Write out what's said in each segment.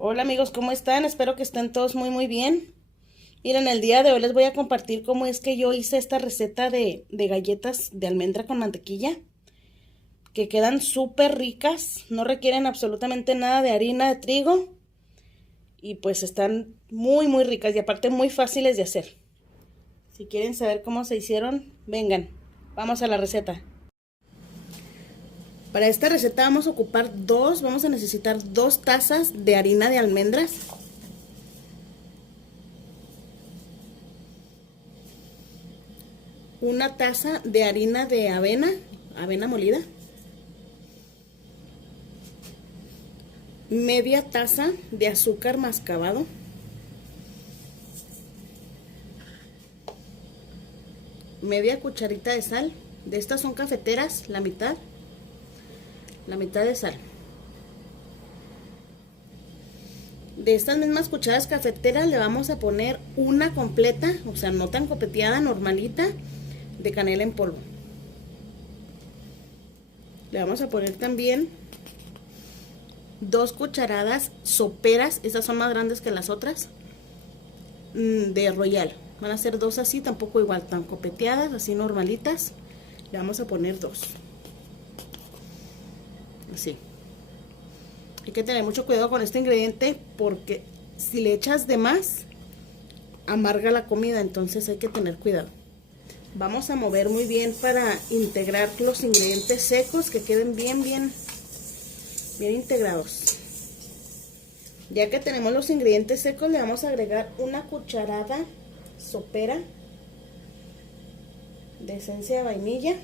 Hola amigos, ¿cómo están? Espero que estén todos muy bien. Miren, el día de hoy les voy a compartir cómo es que yo hice esta receta de galletas de almendra con mantequilla, que quedan súper ricas, no requieren absolutamente nada de harina de trigo y pues están muy ricas y aparte muy fáciles de hacer. Si quieren saber cómo se hicieron, vengan, vamos a la receta. Para esta receta vamos a necesitar 2 tazas de harina de almendras, una taza de harina de avena molida, media taza de azúcar mascabado, media cucharita de sal. De estas son cafeteras, la mitad de sal. De estas mismas cucharas cafeteras le vamos a poner una completa, o sea, no tan copeteada, normalita, de canela en polvo. Le vamos a poner también 2 cucharadas soperas, estas son más grandes que las otras, de Royal. Van a ser 2 así, tampoco igual tan copeteadas, así normalitas. Le vamos a poner 2. Así. Hay que tener mucho cuidado con este ingrediente porque si le echas de más, amarga la comida, entonces hay que tener cuidado. Vamos a mover muy bien para integrar los ingredientes secos, que queden bien integrados. Ya que tenemos los ingredientes secos, le vamos a agregar una cucharada sopera de esencia de vainilla.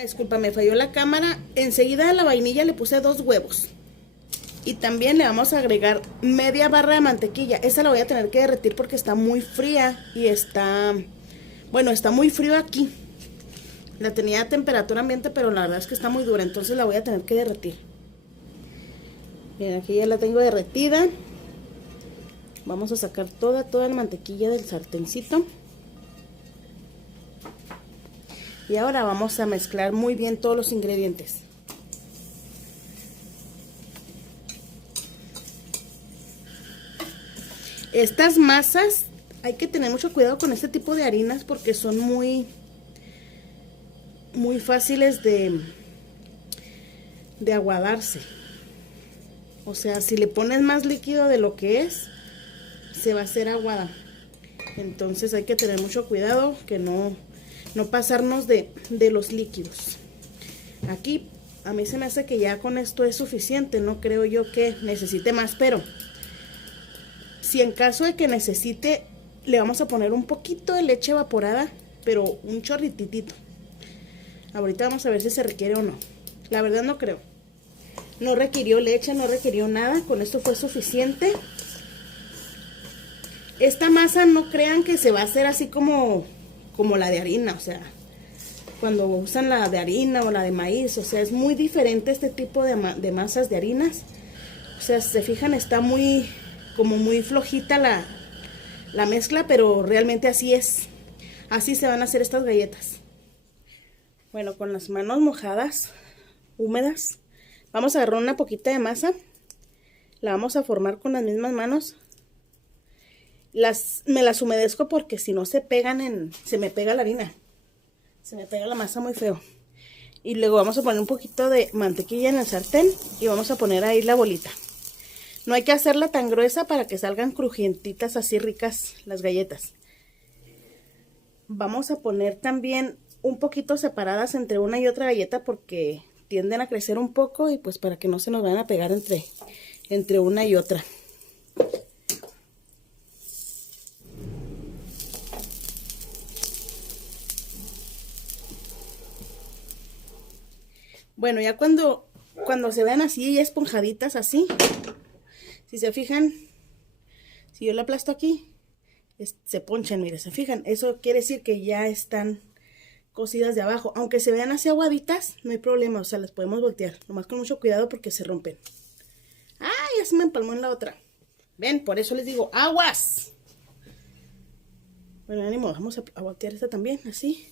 Disculpa, me falló la cámara. Enseguida a la vainilla le puse 2 huevos. Y también le vamos a agregar media barra de mantequilla. Esta la voy a tener que derretir porque está muy fría y está muy frío aquí. La tenía a temperatura ambiente, pero la verdad es que está muy dura, entonces la voy a tener que derretir. Miren, aquí ya la tengo derretida. Vamos a sacar toda la mantequilla del sartencito. Y ahora vamos a mezclar muy bien todos los ingredientes. Estas masas, hay que tener mucho cuidado con este tipo de harinas porque son muy fáciles de aguadarse. O sea, si le pones más líquido de lo que es, se va a hacer aguada. Entonces hay que tener mucho cuidado que no pasarnos de los líquidos. Aquí a mí se me hace que ya con esto es suficiente, no creo yo que necesite más, pero si en caso de que necesite, le vamos a poner un poquito de leche evaporada, pero un chorrititito. Ahorita vamos a ver si se requiere o no. La verdad no creo. No requirió leche, no requirió nada, con esto fue suficiente. Esta masa no crean que se va a hacer así como la de harina, o sea, cuando usan la de harina o la de maíz, o sea, es muy diferente este tipo de masas de harinas. O sea, si se fijan, está muy flojita la mezcla, pero realmente así es. Así se van a hacer estas galletas. Bueno, con las manos mojadas, húmedas, vamos a agarrar una poquita de masa, la vamos a formar con las mismas manos. Me las humedezco porque si no se pegan se me pega la harina, se me pega la masa muy feo. Y luego vamos a poner un poquito de mantequilla en el sartén y vamos a poner ahí la bolita. No hay que hacerla tan gruesa para que salgan crujientitas así ricas las galletas. Vamos a poner también un poquito separadas entre una y otra galleta porque tienden a crecer un poco y pues para que no se nos vayan a pegar entre una y otra. Bueno, ya cuando se vean así esponjaditas así, si se fijan, si yo la aplasto aquí, se ponchan, mire, se fijan, eso quiere decir que ya están cocidas de abajo. Aunque se vean así aguaditas, no hay problema, o sea, las podemos voltear, nomás con mucho cuidado porque se rompen. ¡Ah! Ya se me empalmó en la otra. Ven, por eso les digo, ¡aguas! Bueno, ánimo, vamos a voltear esta también, así.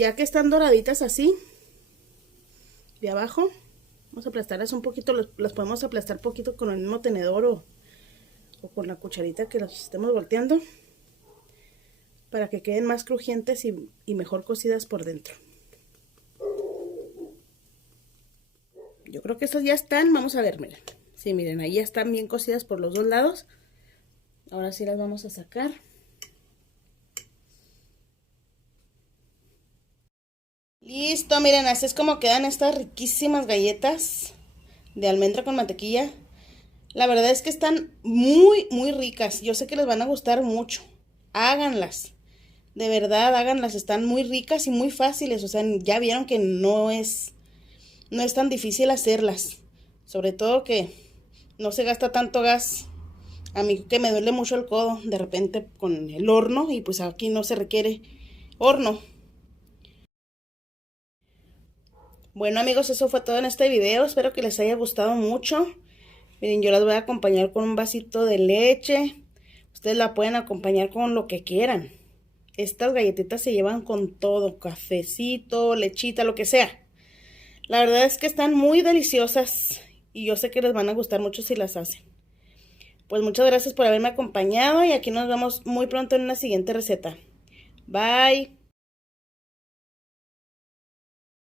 Ya que están doraditas así, de abajo, vamos a aplastarlas un poquito, las podemos aplastar poquito con el mismo tenedor o con la cucharita que las estemos volteando, para que queden más crujientes y mejor cocidas por dentro. Yo creo que estas ya están, vamos a ver, miren. Sí, miren, ahí ya están bien cocidas por los dos lados. Ahora sí las vamos a sacar. Listo, miren, así es como quedan estas riquísimas galletas de almendra con mantequilla. La verdad es que están muy, muy ricas. Yo sé que les van a gustar mucho. Háganlas. De verdad, háganlas. Están muy ricas y muy fáciles. O sea, ya vieron que no es tan difícil hacerlas. Sobre todo que no se gasta tanto gas. A mí que me duele mucho el codo de repente con el horno. Y pues aquí no se requiere horno. Bueno amigos, eso fue todo en este video. Espero que les haya gustado mucho. Miren, yo las voy a acompañar con un vasito de leche. Ustedes la pueden acompañar con lo que quieran. Estas galletitas se llevan con todo. Cafecito, lechita, lo que sea. La verdad es que están muy deliciosas. Y yo sé que les van a gustar mucho si las hacen. Pues muchas gracias por haberme acompañado. Y aquí nos vemos muy pronto en una siguiente receta. Bye.